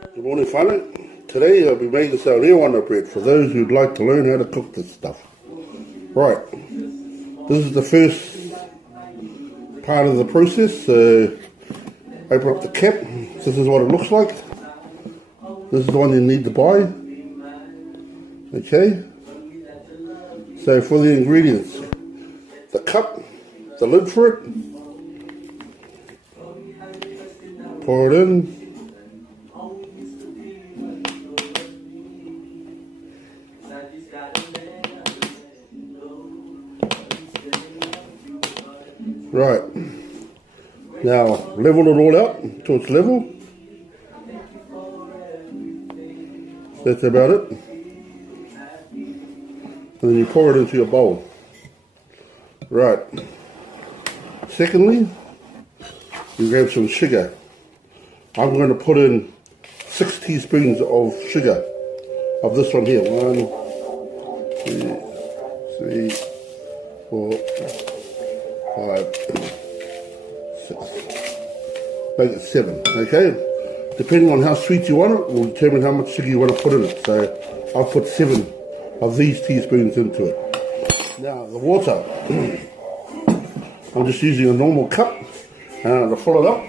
Good morning, Whānau. Today I'll be making some rewana bread for those who'd like to learn how to cook this stuff. Right, this is the first part of the process. So open up the cap. This is what it looks like. This is the one you need to buy. Okay. So for the ingredients, the cup, the lid for it, pour it in. Right, now level it all out until it's level. That's about it. And then you pour it into your bowl. Right. Secondly, you grab some sugar. I'm going to put in 6 teaspoons of sugar of this one here. 1, 2, 3, 4, 5, 6. Make it 7. Okay. Depending on how sweet you want it, will determine how much sugar you want to put in it. So I'll put 7 of these teaspoons into it. Now the water, I'm just using a normal cup to fill it up.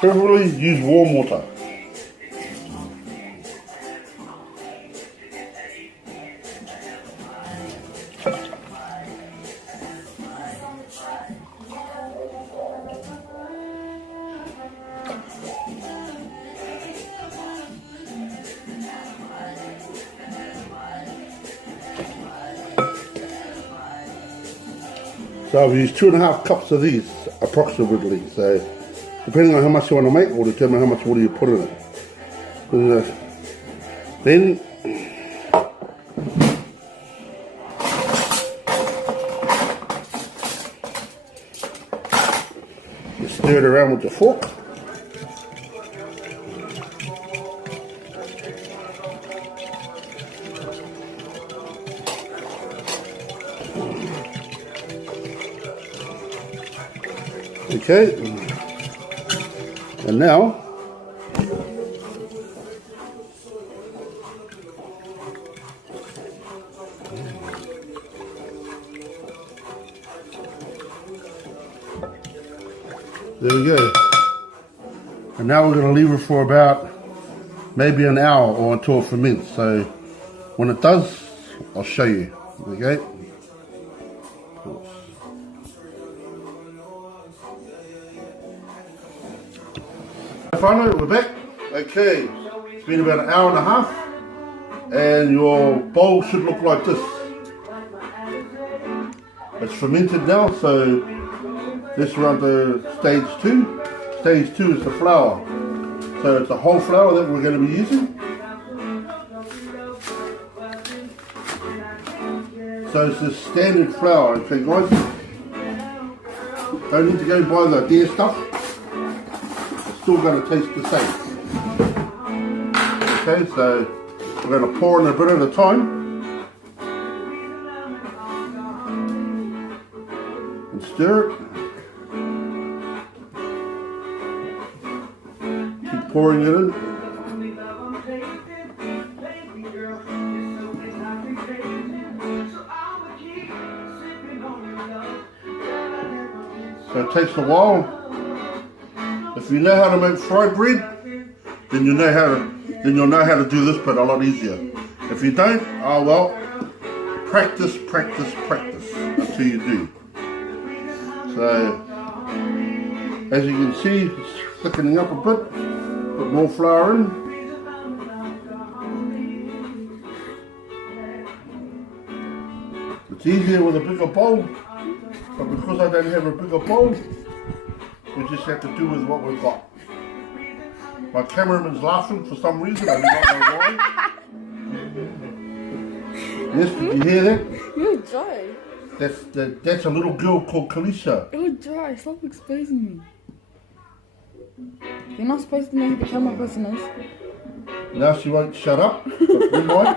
Preferably use warm water. So I've used 2.5 cups of these approximately. So depending on how much you want to make will determine how much water you put in it. Then you stir it around with the fork. Okay, and now there we go. And now we're going to leave it for about maybe an hour or until it ferments. So when it does, I'll show you. Okay. Finally, we're back. Okay, it's been about an hour and a half, and your bowl should look like this. It's fermented now, so this we're on to stage 2. Stage 2 is the flour. So it's the whole flour that we're going to be using. So it's the standard flour. Okay, guys, don't need to go and buy the dear stuff. Still going to taste the same. Okay, so we're going to pour in a bit at a time and stir it. Keep pouring it in. So it takes a while. If you know how to make fried bread, then you'll know how to do this bit a lot easier. If you don't, oh well, practice until you do. So as you can see, it's thickening up a bit. Put more flour in. It's easier with a bigger bowl, but because I don't have a bigger bowl, we just have to do with what we've got. My cameraman's laughing for some reason, I do not know why. Yes, did you hear that? You're dry. That's a little girl called Kalisha. You're dry, stop exposing me. You're not supposed to know who the camera person is. Now she won't shut up, but we might.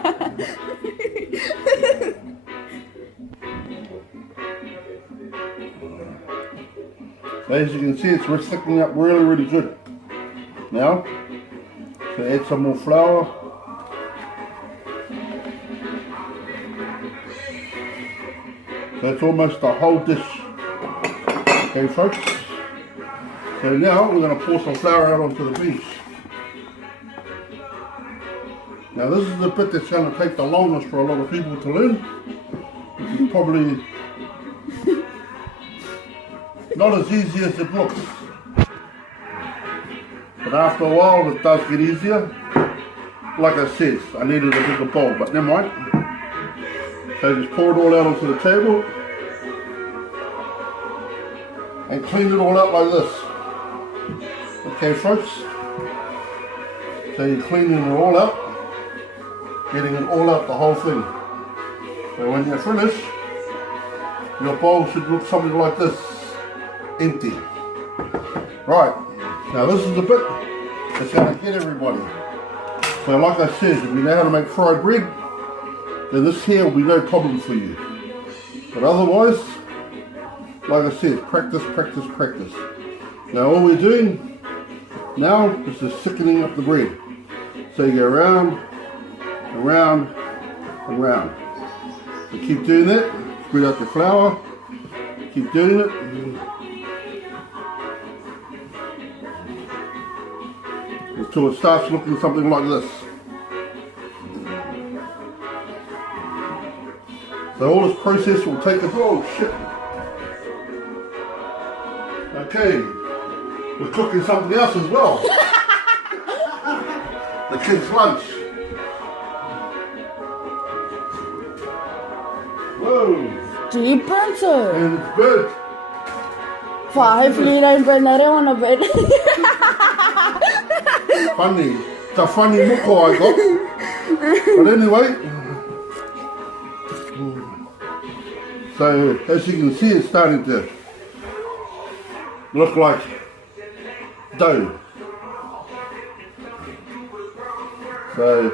As you can see, it's thickening up really good. Now, so add some more flour. So it's almost the whole dish. Okay, folks. So now we're going to pour some flour out onto the beans. Now this is the bit that's going to take the longest for a lot of people to learn. This is probably not as easy as it looks. But after a while it does get easier. Like I said, I needed a bigger bowl, but never mind. So just pour it all out onto the table. And clean it all out like this. Okay folks. So you're cleaning it all out. Getting it all out, the whole thing. So when you're finished, your bowl should look something like this. Empty. Right, now this is the bit that's going to get everybody. So like I said, if you know how to make fried bread, then this here will be no problem for you. But otherwise, like I said, practice. Now all we're doing now is just thickening up the bread. So you go round, and round. So keep doing that, spread out your flour, keep doing it. Until it starts looking something like this. So all this process will take oh shit. Okay, we're cooking something else as well. The kids' lunch. Whoa. Deep answer. And it's good. Hopefully you don't burn that on a bit. Funny. It's a funny muko I got. But anyway. So as you can see, it's starting to look like dough. So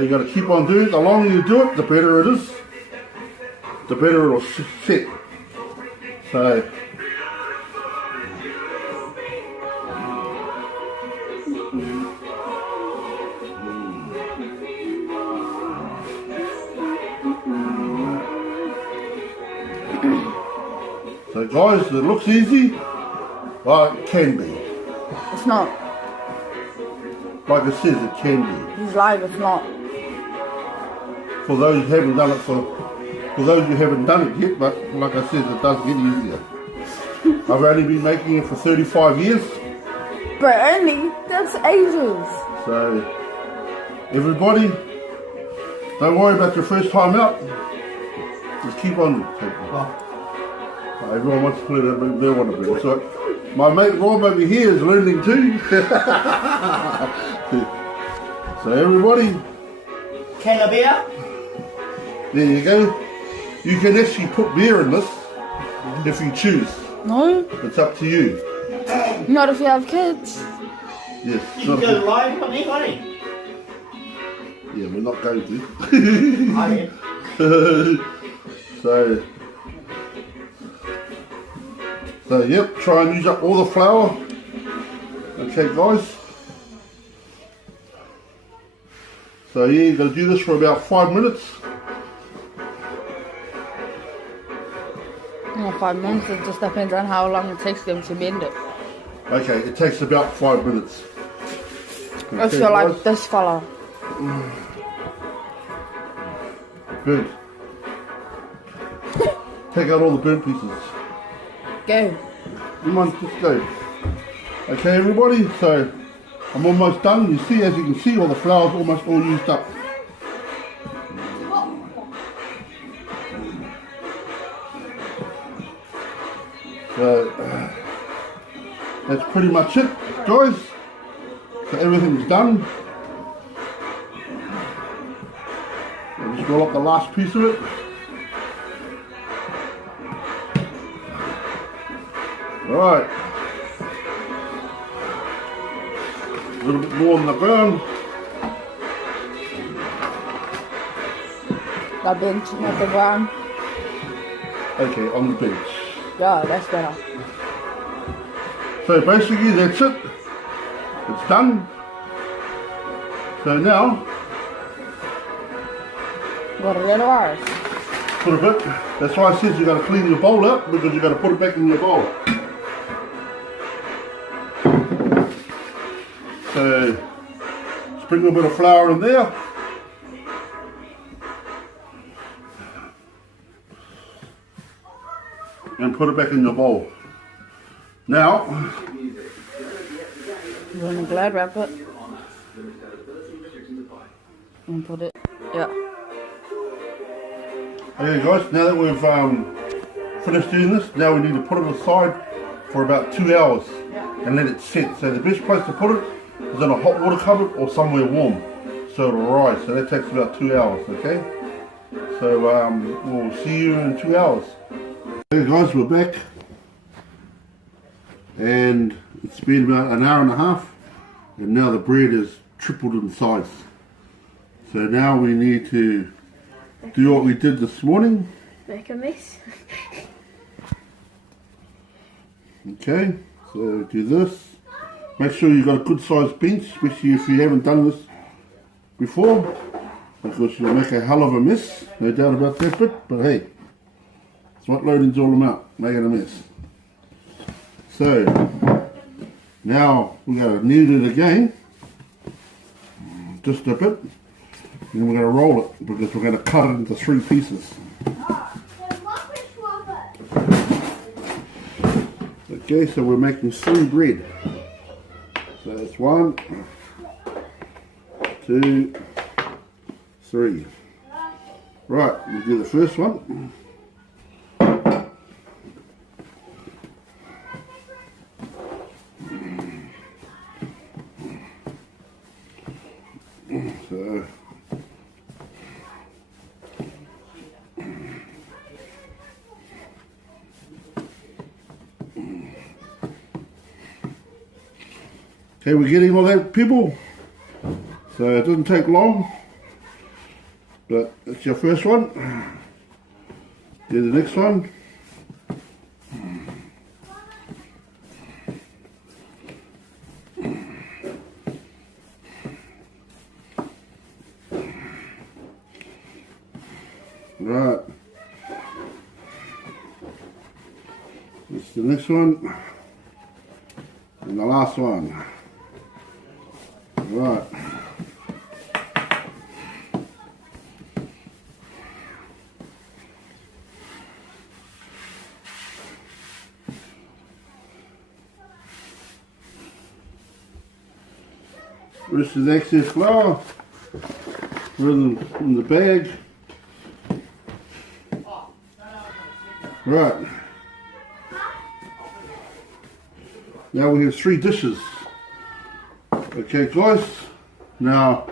you got to keep on doing it. The longer you do it, the better it is. The better it'll sit. So guys, it looks easy. Well, it can be. It's not. Like it says, it can be. He's lying, it's not. For those who haven't done it for those who haven't done it yet, but like I said, it does get easier. I've only been making it for 35 years. But only, that's ages. So, everybody, don't worry about your first time out. Just keep on taking. Everyone wants to put it in, they want to do it. So, my mate Rob over here is learning too. So everybody, Can of beer? there you go. You can actually put beer in this if you choose. No, It's up to you. not if you have kids. Yes. You not can go if live on anybody. you- yeah, we're not going to. I am. So yep, try and use up all the flour. Okay guys. So yeah, you're going to do this for about 5 minutes. Oh, 5 minutes, it just depends on how long it takes them to bend it. Okay, it takes about 5 minutes. If Okay, you're like guys. this fella. Good. Take out all the burnt pieces. Go. Come on, just go. Okay everybody, so I'm almost done. You see, as you can see, all the flour's almost all used up. So that's pretty much it, guys. So everything's done. I'll just roll up the last piece of it. Right. A little bit more on the ground. The bench, not the ground. Okay, on the bench. Yeah, that's better. So basically that's it. It's done. So now, Got a red wires. put a bit. That's why I said you got to clean your bowl up because you got to put it back in your bowl. So sprinkle a bit of flour in there. And put it back in your bowl. Now, You want to glad wrap it? And put it. Yeah. okay guys, now that we've finished doing this, now we need to put it aside for about 2 hours and let it set. So the best place to put it is in a hot water cupboard or somewhere warm so it'll rise. So that takes about 2 hours, okay? So we'll see you in 2 hours. Okay guys, we're back and it's been about an hour and a half and now the bread is tripled in size. So now we need to do what we did this morning. Make a mess. Okay, so do this. Make sure you've got a good sized bench, especially if you haven't done this before, because you'll make a hell of a mess, no doubt about that bit, but hey, it's what loading's all about, making a mess. So, now we're going to knead it again, just a bit, and we're going to roll it, because we're going to cut it into 3 pieces. Okay, so we're making 3 bread. So that's 1, 2, 3. Right, we'll do the first one. So okay, we're getting all that, people. So it doesn't take long, but it's your first one. Do the next one. Right. That's the next one. And the last one. Right. This is excess flour. Put it in the bag. Right. Now we have 3 dishes. Okay guys, now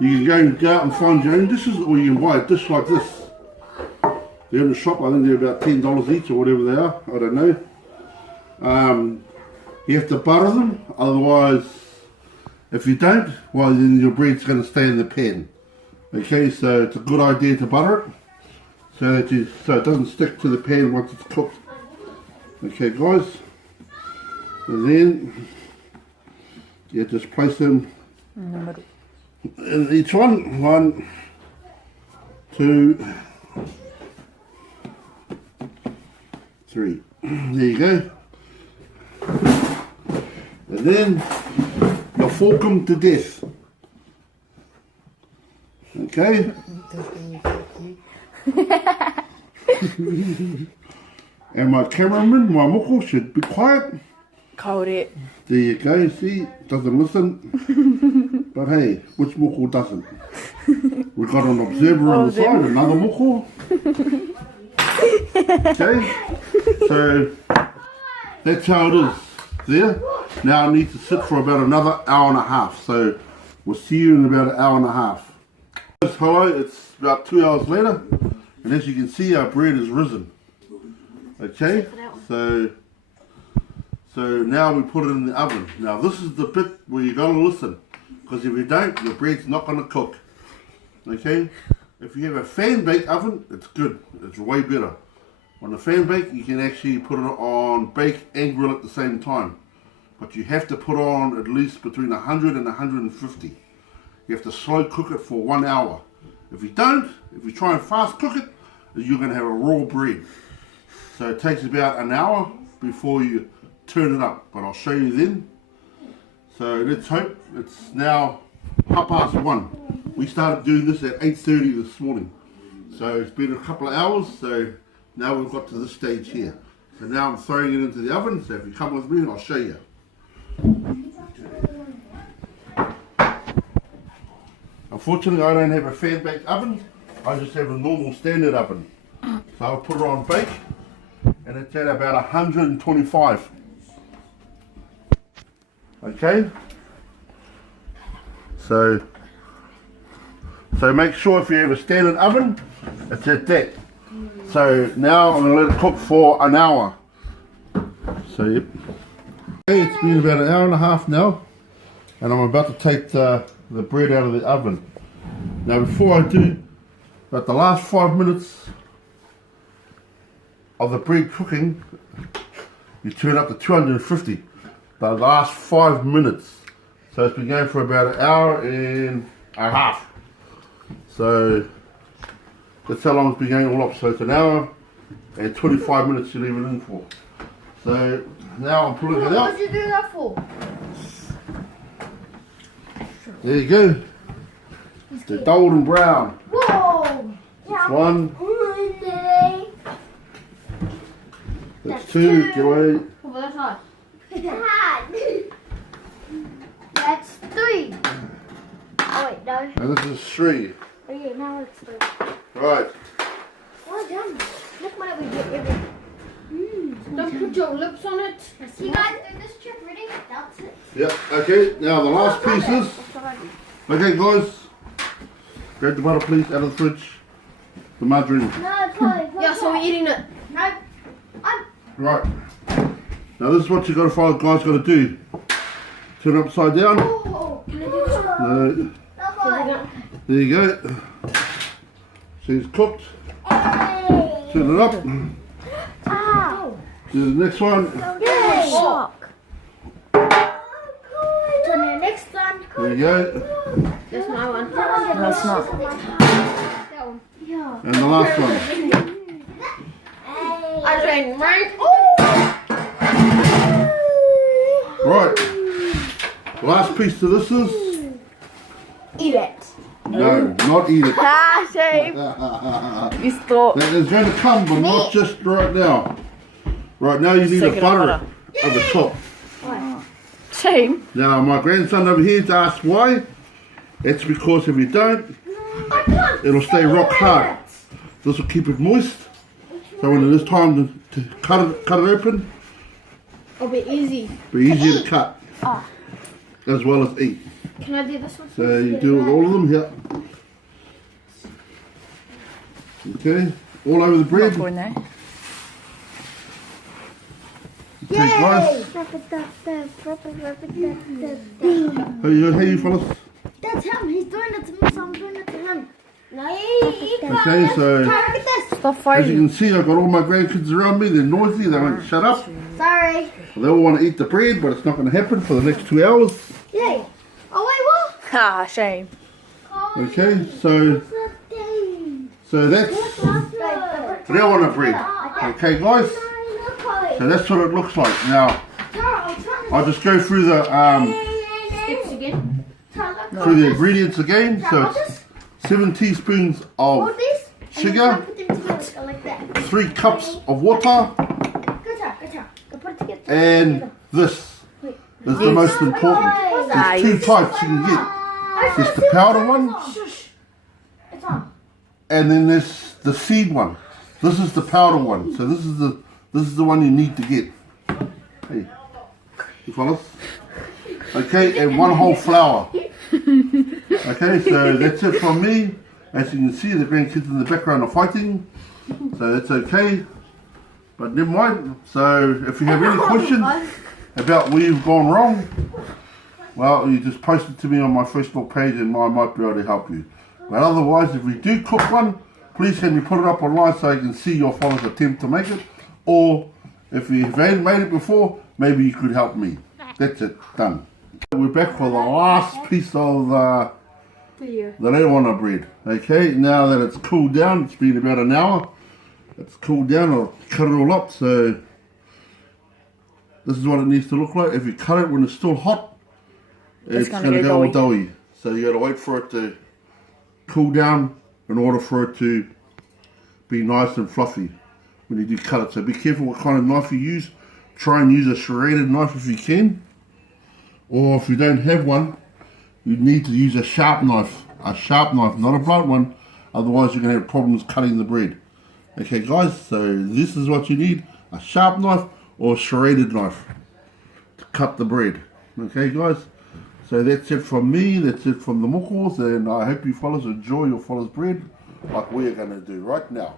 you can go out and find your own dishes or you can buy a dish like this. They're in the shop, I think they're about $10 each or whatever they are, I don't know. You have to butter them, otherwise if you don't, well then your bread's going to stay in the pan. Okay, so it's a good idea to butter it so that it doesn't stick to the pan once it's cooked. Okay guys, and then you just place them in each one. 1, 2, 3. There you go. And then you fork them to death. Okay? And my cameraman, my moko, should be quiet. Called it. There you go, see, doesn't listen. But hey, which moko doesn't? We've got an observer on the side, another moko. Okay, so that's how it is there. Now I need to sit for about another hour and a half. So we'll see you in about an hour and a half. Hello, it's about 2 hours later. And as you can see, our bread has risen. Okay, so now we put it in the oven. Now this is the bit where you got to listen, because if you don't, your bread's not going to cook. Okay, if you have a fan bake oven, it's good, it's way better. On the fan bake, you can actually put it on bake and grill at the same time. But you have to put on at least between 100 and 150. You have to slow cook it for 1 hour. If you don't, if you try and fast cook it, you're going to have a raw bread. So it takes about an hour before you turn it up, but I'll show you then. So let's hope. It's now 1:30. We started doing this at 8:30 this morning. So it's been a couple of hours, so now we've got to this stage here. So now I'm throwing it into the oven, so if you come with me, I'll show you. Unfortunately, I don't have a fan baked oven. I just have a normal standard oven. So I'll put it on bake, and it's at about 125. Okay? So make sure if you have a standard oven, it's at that. So now I'm going to let it cook for an hour. So yep. Okay, it's been about an hour and a half now, and I'm about to take the bread out of the oven. Now before I do, about the last 5 minutes of the bread cooking, you turn up to 250. The last 5 minutes. So it's been going for about an hour and a half. So that's how long it's been going all up. So it's an hour and 25 minutes you leave it in for. So now I'm pulling it out. What did you do that for? There you go. The golden brown. Whoa! That's one. That's two. Get away. Over that side. That's 3. Oh wait, no. And this is 3. Oh yeah, now it's 3. Right. Well done. Look what we get everything. Don't put your lips on it. You guys do this chip ready? That's it. Yep. Okay. Now the last pieces. Okay, guys. Grab the butter, please, out of the fridge. The margarine. No, Chloe. Yeah, so we're eating it. No. Right. Now this is what you guys got to do. Turn it upside down. Oh, can I do this one? No. There you go. See, it's cooked. Turn it up. Ah. Do the next one. Yay. Shock. Turn the next one. There you go. That's my one. That's not. That one. Yeah. And the last one. I drank right. Right. The last piece to this is. Eat it. No, not eat it. Ah, shame. You thought. That is going to come, but not just right now. Right now you need to Second butter it at the top. Shame. Now my grandson over here asked why. It's because if you don't, it'll stay rock hard. This will keep it moist. So when it is time to cut it open, It'll be easy. it'll be easier to cut. As well as eat. Can I do this one? So you do it with all of them here. Okay, all over the bread. Go in there. Okay, guys. How you fellas? That's him. He's doing it to me, so I'm doing it to him. Okay, so Look at this. Stop as you fighting. can see, I've got all my grandkids around me. They're noisy. They won't shut up. Sorry. They all want to eat the bread, but it's not going to happen for the next 2 hours. Yay. Oh wait, what? Ah, shame. Okay, so that's now on the bread. Okay, guys. So that's what it looks like. Now, I'll just go through the Steps again. ingredients again. So it's 7 teaspoons of sugar, 3 cups of water, and this is the most important. There's 2 types you can get. There's the powder one, and then there's the seed one. This is the powder one. So this is the one you need to get. Hey, you fellas. Okay, and 1 whole flour. Okay, so that's it from me. As you can see, the grandkids in the background are fighting, so that's okay. But never mind. So if you have any questions about where you've gone wrong, well, you just post it to me on my Facebook page and I might be able to help you. But otherwise, if we do cook one, please can you put it up online so you can see your followers attempt to make it, or if you haven't made it before, maybe you could help me. That's it, done. We're back for the last piece of the Rewana bread. Okay, now that it's cooled down, it's been about an hour. It's cooled down, I'll cut it all up, so this is what it needs to look like. If you cut it when it's still hot, it's going to go all doughy. So you got to wait for it to cool down in order for it to be nice and fluffy when you do cut it. So be careful what kind of knife you use. Try and use a serrated knife if you can. Or if you don't have one, you need to use a sharp knife. A sharp knife, not a blunt one. Otherwise you're going to have problems cutting the bread. Okay guys, so this is what you need. A sharp knife or a serrated knife to cut the bread. Okay guys, so that's it from me, that's it from the Mokos, and I hope you fellas enjoy your fellas bread like we're going to do right now.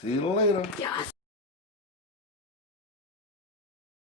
See you later. Yes.